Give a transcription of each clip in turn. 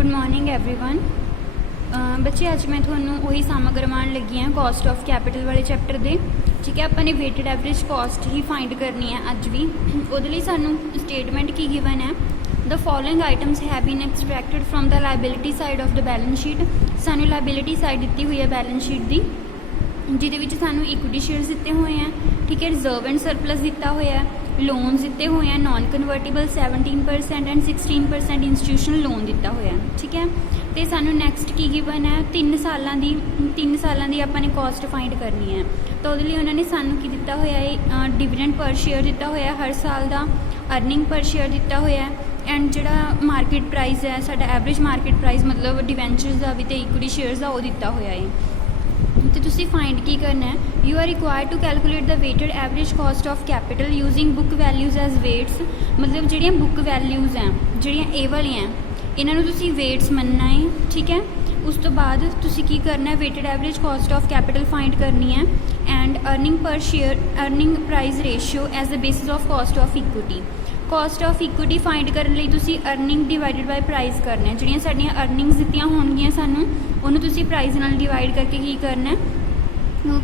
Good morning everyone. बच्चे अज मैं थोनों उही सम करवाउण लगी हाँ कॉस्ट ऑफ कैपिटल वाले चैप्टर दे। ठीक है, अपने वेटेड एवरेज कॉस्ट ही फाइंड करनी है अज भी। उहदे लई सानूं स्टेटमेंट की गिवन है, the following items have been extracted from the liability side of the balance sheet. सानूं लाइबिलिटी साइड दी हुई है बैलेंस शीट की, जिहदे विच सानूं इक्विटी शेयर्स दिते हुए हैं। ठीक है, रिजर्व एंड सरप्लस दिता हुआ है, लोन्स दिते हुए हैं non convertible 17% and 16% institutional loan दिता हुआ है। ठीक है, तो सानू नैक्सट की गिवन है 3 सालों की अपने कॉस्ट फाइंड करनी है। तो वो उन्होंने सानू की दिता हुआ है, डिविडेंड पर शेयर दिता हुआ है हर साल का, अर्निंग पर शेयर दिता हुआ है, एंड जोड़ा मार्केट प्राइस है साडा एवरेज मार्केट प्राइस मतलब डिवेंचर्स का भी तो इक्विटी शेयर्स का वो दिता हुआ है। तो तुसी फाइंड की करना है, you are required to calculate the weighted average cost of capital using book values as weights. मतलब जिहड़ियां बुक वैल्यूज़ हैं जिहड़ियां ए वालियां इन्होंने तुसी वेट्स मनना है। ठीक है, उस तो बाद तुसी की करना है, weighted average cost of capital find करनी है and earning per share earning price ratio as the basis of cost of equity. Cost of equity find करने लई तुसी अर्निंग डिवाइडेड बाय प्राइस करना है। जिहड़ियां साडियां अर्निंग्स दित्तियां होणगियां सानूं उन्होंने तुसी प्राइस नाल डिवाइड करके की करना है,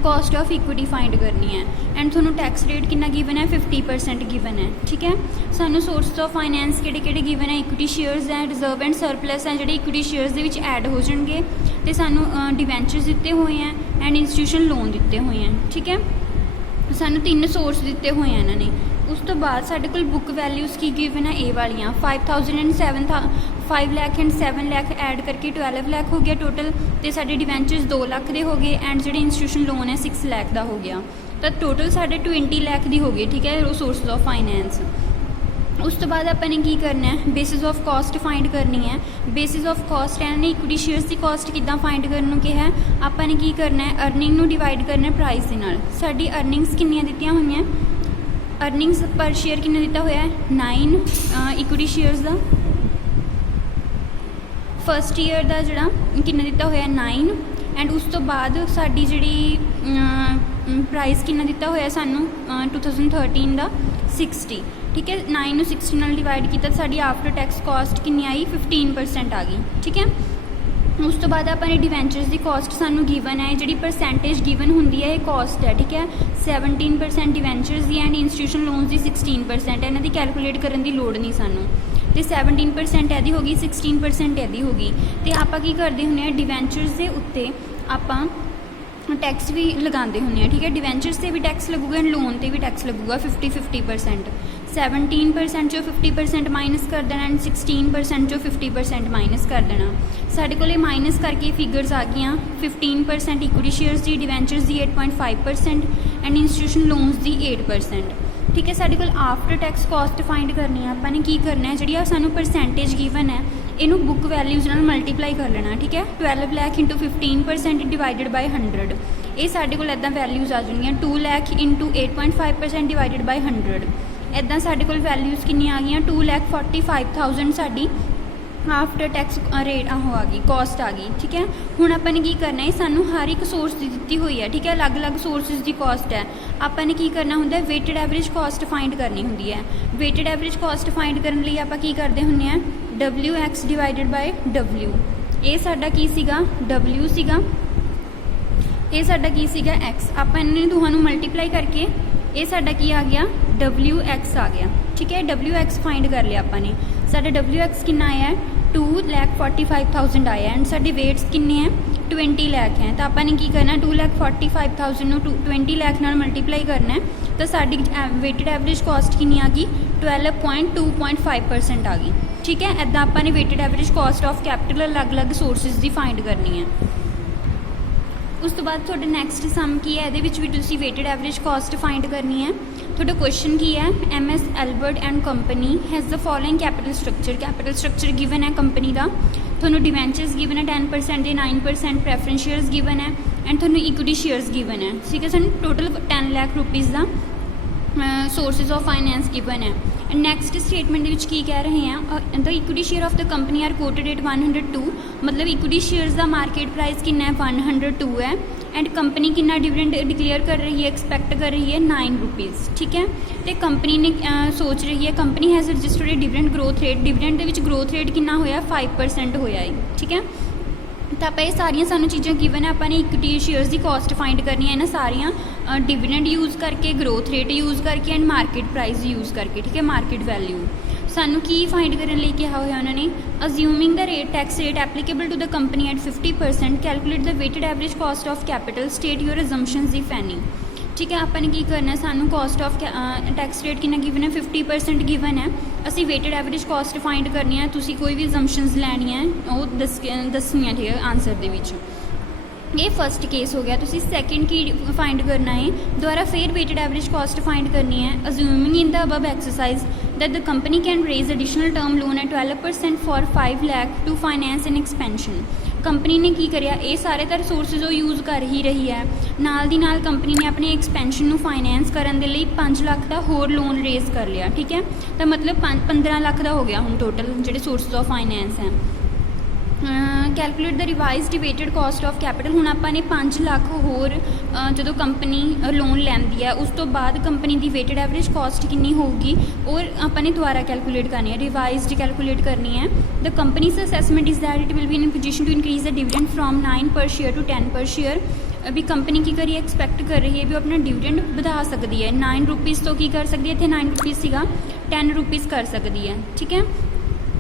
कॉस्ट ऑफ इक्विटी फाइंड करनी है। एंड थोनों टैक्स रेट कितना गिवन है, 50% गिवन है। ठीक है, सानू सोर्स ऑफ फाइनैंस किहड़े गिवन है, इक्विटी शेयर्स हैं, रिजर्व एंड सरप्लस हैं, जिहड़े इक्विटी शेयर्स दे विच ऐड हो जाएंगे, तो सानू डिवेंचर्स दिते हुए हैं एंड इंस्टीट्यूशन लोन दिते हुए हैं। ठीक है, सानू 3 सोर्स दिते हुए हैं इन्होंने। उस तो बाद साढ़े कोल बुक वैल्यूज़ की गिवन है ए वालियां 5,000 and 5 lakh and 7 lakh add करके 12 लाख हो गया टोटल। तो साढ़े डिवेंचर्स 2 लाख के हो गए एंड जो इंस्टीट्यूशन लोन है 6 लाख का हो गया। तो टोटल साढ़े 20 लाख की हो गई। ठीक है, सोर्स ऑफ फाइनैंस। उस तो बाद अपने की करना है, बेसिस ऑफ कॉस्ट फाइंड करनी है। बेसिस ऑफ कॉस्ट इन्होंने इक्विटी शेयर्स की कॉस्ट किद्दां फाइंड करने के है, आपने की करना है, अर्निंग नूं डिवाइड करना है प्राइस के नाल। साडी अर्निंग्स कितनियां दित्तियां हुई हैं, अर्निंग्स पर शेयर कितना दिता हुआ है 9 इक्विटी शेयर्स का। फर्स्ट ईयर का जोड़ा कितना दिता हुआ है 9 एंड उस तो बाद साडी जिहड़ी प्राइस कितना दिता हुआ सानू 2013 का 60। ठीक है, 9 को 60 नाल डिवाइड किया, साडी आफ्टर टैक्स कॉस्ट कितनी आई 15% आ गई। ठीक है, उस तो बाद अपने डिवेंचर्स की कॉस्ट सानू गिवन है, जी परसेंटेज गिवन होंगी है कॉस्ट है। ठीक है, 17% डिवेंचर्स की एंड इंस्टीट्यूशन लोन्स की 16% है। इन्हों की कैलकुलेट करने की लोड़ नहीं सानू। तो 17% यदी होगी, 16% यदी होगी। तो आप की करते होंगे डिवेंचर्स के उत्ते आप टैक्स भी लगाते होंगे। ठीक है, डिवेंचर्स से भी टैक्स लगूगा एंड लोन से भी टैक्स लगूगा 50-50%। 17% चो 50% माइनस कर देना एंड 16% चो 50% माइनस कर देना। साढ़े को माइनस करके फिगर्स आ गई 15% इक्विटी शेयर्स की, डिवेंचर्स की 8.5% एंड इंस्टीट्यूशन लोन्स की 8%। ठीक है, साढ़े को आफ्टर टैक्स कॉस्ट फाइंड करनी है। आपने की करना है, जी सानू परसेंटेज गिवन है इनू बुक वैल्यूज़ नाल मल्टीप्लाई कर लेना। ठीक है, 12 लाख इंटू 15% डिवाइडेड बाय 100। ये साढ़े को इदा वैल्यूज़ आ जाएगी 2 लाख इंटू 8.5% डिवाइडेड बाय 100। इदा साढ़े को वैल्यूज़ कितनी आ गई 2,45,000 साड़ी आफ्टर टैक्स रेट आ गई, कॉस्ट आ गई। ठीक है, हुण आपने की करना है, सानू हर एक सोर्स की दी हुई है। ठीक है, अलग अलग सोर्सिस की कॉस्ट है। आपने की करना होंगे, वेटेड एवरेज कॉस्ट फाइंड करनी होंगी है। वेटेड एवरेज कॉस्ट फाइंड करने लिए आप की करते होंगे WX डिवाइडेड बाय W। ये साडा की सीगा W सीगा, ये साडा की सीगा X। आप इन्हें दोनों मल्टीप्लाई करके ये साडा की आ गया WX आ गया। ठीक है, WX फाइंड कर लिया आपने। साडा WX कितना आया है 2,45,000 आया एंड साडे वेट्स किन्ने हैं 20 लाख हैं। तो आपने की करना 2,45,000 को 20 लाख नाल मल्टीप्लाई करना है, तो साडी वेटेड एवरेज कॉस्ट कितनी आ गई 12.2.5% आ गई। ठीक है, इदा आपने weighted average cost of capital अलग अलग सोर्सिस की फाइंड करनी है। उस तो बाद थोड़ा नैक्सट सम की है, ये भी तुसी वेटेड एवरेज कॉस्ट फाइंड करनी है। थोड़ा क्वेश्चन की है, MS Albert and company has the following capital structure given है कंपनी का। थोड़ा डिवेंचर्स गिवन है 10% 9% प्रेफरेंस शेयर्स गिवन है एंड थोड़ा इक्विटी शेयर्स गिवन है। ठीक है, सू टोटल 10 लाख रुपीज़ का सोर्सिस ऑफ फाइनैंस गिवन है। एंड नैक्सट स्टेटमेंट की कह रहे हैं, the equity share of the company are quoted at 102। मतलब इक्विटी शेयर्स का मार्केट प्राइस कितना है 102 है एंड कंपनी कितना डिविडेंड डिक्लेयर कर रही है, एक्सपैक्ट कर रही है 9 रुपीज़, ठीक है। तो कंपनी ने सोच रही है, company has registered A dividend growth rate, dividend ਦੇ ਵਿੱਚ ग्रोथ रेट कितना होया 5% होया है, ठीक है। तो आप ये सारिया सानू चीज़ां गिवन है, अपने इक्विटी शेयर्स की कॉस्ट फाइंड करनी है इन्हां सारियां, डिविडेंड यूज़ करके, ग्रोथ रेट यूज़ करके एंड मार्केट प्राइस यूज़ करके, ठीक है, मार्केट वैल्यू। सानू की फाइंड करने लिए कहा होया उन्होंने, assuming the rate tax rate applicable to the company at 50%, calculate the weighted average cost of capital, state your assumptions if any, ठीक है। आपने की करना है, सानू कॉस्ट ऑफ टैक्स रेट कितना गिवन है 50% गिवन है, असी वेटेड एवरेज कॉस्ट फाइंड करनी है, तुसी कोई भी अजम्पशनस लैनी है वो दसनी है, ठीक है, आंसर दे विच। ये फर्स्ट केस हो गया। तुसी सैकेंड की फाइंड करना है, दोबारा फिर वेटेड एवरेज कॉस्ट फाइंड करनी है, assuming in the above exercise that the company can raise additional term loan at 12% for 5 lakh to finance an expansion. Company ने की करिया, ये सारे तो रिसोर्सिज वो यूज़ कर ही रही है, नाल दी नाल कंपनी ने अपने एक्सपेंशन में फाइनैंस करने के लिए 5 लाख का होर लोन रेज कर लिया, ठीक है। तो मतलब 15 लाख का हो गया हम टोटल जो सोर्सिज ऑफ फाइनैंस हैं। Calculate the revise weighted cost of capital, हूँ आपने 5 लाख होर जो कंपनी लोन लैंदी है उस तो बाद कंपनी की वेटेड एवरेज कॉस्ट कितनी होगी और आपने दोबारा कैलकुलेट करनी है, रिवाइज कैलकुलेट करनी है। The company's assessment is that it will be in position to increase the dividend from 9 per share to 10 पर शेयर। अभी कंपनी की करिए एक्सपैक्ट कर रही है भी अपना डिविडेंड बढ़ा सकती है, 9 रुपीज़ तो की कर सकती है, इतने 9 रुपीज़ सीगा 10 रुपीज़ कर सकती है, ठीक है।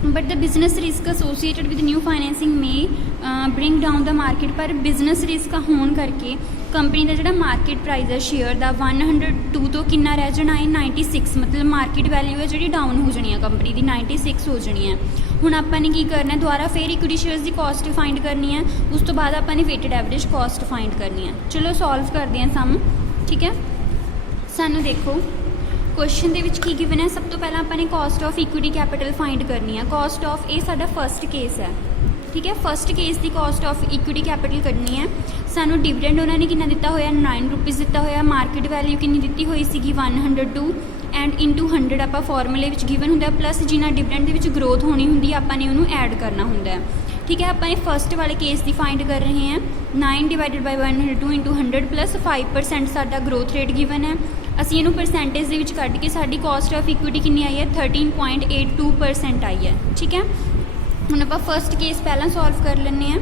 But the business risk associated with new financing में ब्रिंग डाउन द मार्केट, पर बिजनेस रिस्क होने करके कंपनी का जो मार्केट प्राइस है शेयर का 102 तो कितना रह जाना है 96, मतलब मार्केट वैल्यू है जी डाउन हो जानी है कंपनी की 96 हो जानी है। हुण आपने की करना है, दोबारा फिर इक्विटी शेयर्स की कॉस्ट फाइंड करनी है, उस तो बाद आपने वेटेड एवरेज कॉस्ट फाइंड करनी है। चलो सॉल्व करते हैं सम, ठीक है। सानू देखो क्वेश्चन दे विच की गिवन है, सब तो पहला आपने cost of equity capital find करनी है। कॉस्ट ऑफ ये साडा फर्स्ट केस है, ठीक है, फर्स्ट केस की कॉस्ट ऑफ इक्विटी कैपिटल करनी है। सानू डिविडेंड उन्होंने कितना दिता होया 9 रुपीज़ दिता होया, मार्केट वैल्यू कितनी दी हुई सी 102 एंड इंटू 100 आप फॉर्मूले गिवन होंगे, प्लस जिन्ना डिविडेंड के ग्रोथ होनी होंगी आपने उन्होंने ऐड करना होंगे, ठीक है। अपने फर्स्ट वाले केस की फाइंड कर रहे हैं, 9 डिवाइडेड बाई 102 इंटू 100 प्लस 5% साडा ग्रोथ रेट गिवन है। असी इनू परसेंटेज के कट के साडी कॉस्ट ऑफ इक्विटी कितनी आई है 13.82% आई है, ठीक है। हुण आपां फर्स्ट केस पहला सॉल्व कर लेने हैं।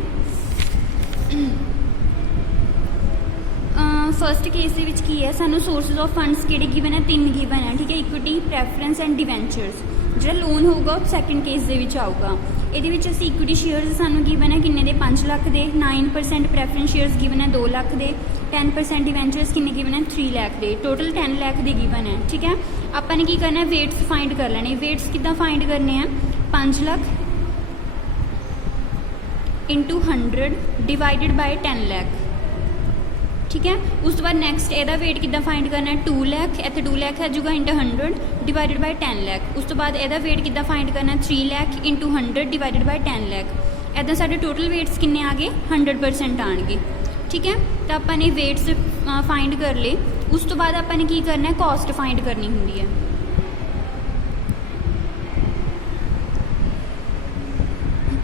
फर्स्ट केस के की है, सानू सोर्सिज ऑफ फंड्स किहड़े गिवन है 3 गिवन है, ठीक है, इक्विटी प्रैफरेंस एंड डिवेंचर्स। जो लोन होगा सैकेंड केस के आऊगा। ये असी इक्विटी शेयर्स सानू गिवन है किन्ने दे 5 लाख दे, 9% प्रैफरेंस शेयर्स गिवन है 2 लाख दे, 10% डिवेंचर्स किन्ने गिवन है 3 लाख दे, टोटल 10 लाख दे गिवन है, ठीक है। आपने की करना है वेट्स फाइंड कर लेने। वेट्स कितना फाइंड करने हैं 5 lakh into 100 divided by 10 lakh, ठीक है। उस बाद नैक्सट एदा वेट कितना फाइंड करना है 2 लाख, इतने 2 लाख है जूगा इंटू 100 डिवाइडेड बाय 10 लाख। उस तो बाद एदा वेट कितना फाइंड करना है 3 lakh into 100 divided by 10 lakh. इदा साढ़े टोटल वेट्स किन्ने आ गए 100% आएंगे, ठीक है। तो आपने वेट्स फाइंड कर ले, उस तो बाद आपने की करना है कॉस्ट फाइंड करनी होंगी है।